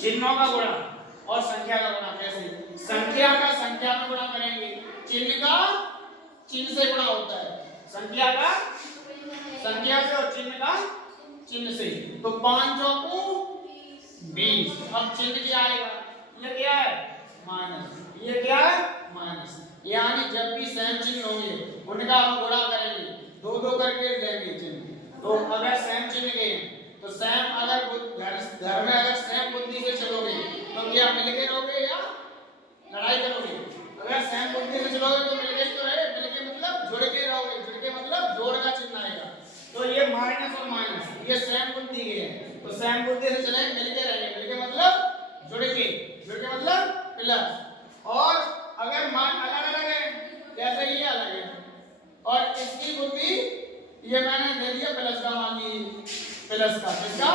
चिन्हों का गुणा और संख्या का गुणा। कैसे? संख्या का संख्या में गुणा करेंगे, चिन्ह का चिन्ह से गुणा होता है, संख्या का संख्या से और चिन्ह का चिन्ह से। तो 5 चौकू 20। अब चिन्ह क्या आएगा? ये क्या है? माइनस। ये क्या है? माइनस। यानी जब भी सेम चिन्ह होंगे उनका हम गुणा करेंगे, दो दो करके लेंगे चिन्ह। तो अगर सेम चिन्ह के तो सेम, अगर घर में अगर सेम बुद्धि से चलोगे तो क्या मिलके रहोगे या लड़ाई करोगे? अगर सेम बुद्धि से चलोगे तो मिलके ही तो रहे, मिलके मतलब जुड़ के रहोगे, जुड़ के मतलब जोड़ का चिन्ह आएगा। तो ये माइनस और माइनस ये सेम बुद्धि के हैं, तो सेम बुद्धि से चलेंगे, मिलके रहेंगे, मिलके मतलब जुड़ के मतलब प्लस। और अगर मान अलग अलग है, जैसे ये अलग है और इसकी बुद्धि ये मैंने दे दिया प्लस का, मान ली प्लस का, किसका?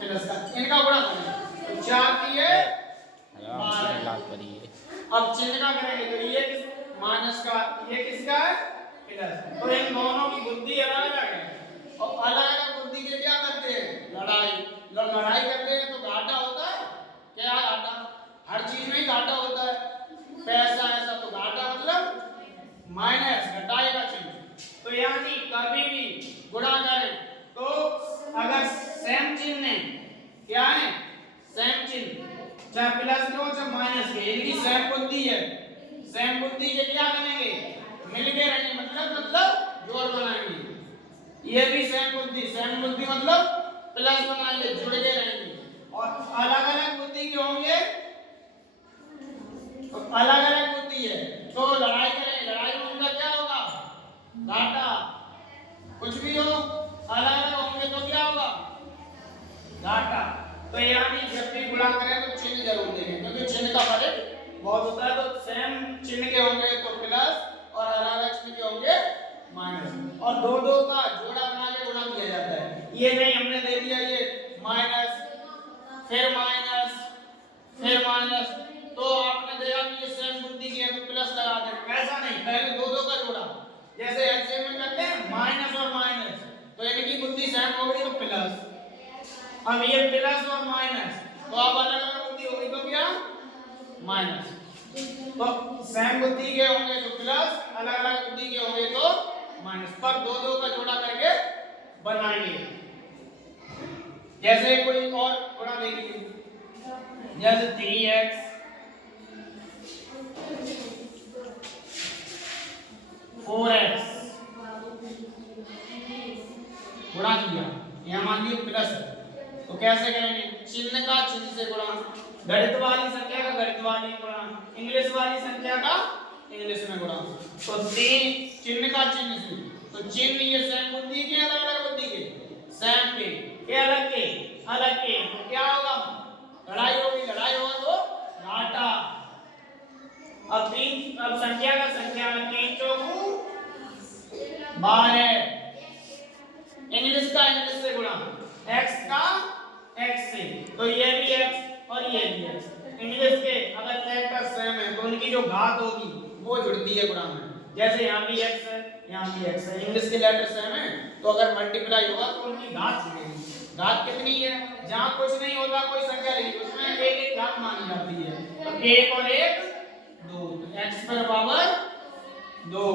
प्लस का। इनका गुणा करेंगे तो 4 की है 12। अब चिन्ह का करेंगे तो ये किस माइनस का, ये किसका है? प्लस। तो इन दोनों की बुद्धि अलग अलग है और अलग अलग बुद्धि के क्या करते हैं? लड़ाई। जब लड़ाई करते हैं तो घाटा होता है। क्या घाटा? हर चीज में ही घाटा होता है। पैसा ऐसा तो घाटा मतलब माइनस, घटाए का चिन्ह। तो यानी कभी भी गुणा करें तो अगर सेम चिन्ह है, क्या है? सेम चिन्ह, चाहे प्लस के हो चाहे माइनस के, इनकी सेम बुद्धि है, सेम बुद्धि के क्या करेंगे? मिलके रहेंगे, मतलब जोड़ बनाएंगे। ये भी सेम बुद्धि मतलब प्लस बनाएंगे, जुड़ के रहेंगे। और अलग अलग बुद्धि के होंगे तो अलग अलग बुद्धि है तो लड़ाई करेंगे, लड़ाई में उनका क्या होगा? घाटा। कुछ भी हो अलग अलग होंगे तो क्या होगा? घाटा। तो यानी जब भी गुणा करें तो चिन्ह जरूर देंगे, क्योंकि चिन्ह का फर्क बहुत होता है। तो सेम चिन्ह के होंगे तो प्लस और अलग अलग चिन्ह के होंगे माइनस। और दो दो का जोड़ा बना के गुणा किया जाता है। ये नहीं हमने दे दिया ये माइनस फिर माइनस फिर माइनस, तो आपने देखा कि ये सेम बुद्धि के है तो प्लस लगा दें। ऐसा नहीं, पहले दो दो का जोड़ा, जैसे एलसीएम में करते हैं माइनस और माइनस, तो इनकी बुद्धि सेम हो गई तो प्लस। अब ये प्लस और माइनस तो अब अलग अलग बुद्धि होगी तो क्या? माइनस। तो सेम बुद्धि के होंगे तो प्लस, अलग अलग बुद्धि के होंगे तो माइनस। पर दो दो का जोड़ा करके बनाएंगे। जैसे कोई और गुणा देखिए, जैसे 3x गुणा किया, यहां मान लीजिए प्लस है तो कैसे करेंगे? चिन्ह का चिन्ह से गुणा, गणित वाली संख्या का गणित वाली गुणा, इंग्लिश वाली संख्या का इंग्लिश में गुणा। तो 3 चिन्ह का चिन्ह से, तो चिन्ह ये सेम बुद्धि के अलग अलग बुद्धि के, सेम के अलग के तो क्या होगा? लड़ाई होगी, लड़ाई होगा तो घाटा। अब संख्या का संख्या में 3 चौकू 12, इंग्लिश का इंग्लिश से गुणा, x का x से, तो ये भी x और ये भी x। इंग्लिश के अगर लेटर सेम है तो उनकी जो घात होगी वो जुड़ती है गुणा में। जैसे यहाँ भी x है, यहाँ भी x है, इंग्लिश के लेटर सेम है तो अगर मल्टीप्लाई होगा तो उनकी घात जुड़ेगी। घात कितनी है? जहाँ कुछ नहीं होता कोई संख्या लिखी उसमें एक एक घात मानी जाती है, तो 1 और 1 2, x पर पावर 2।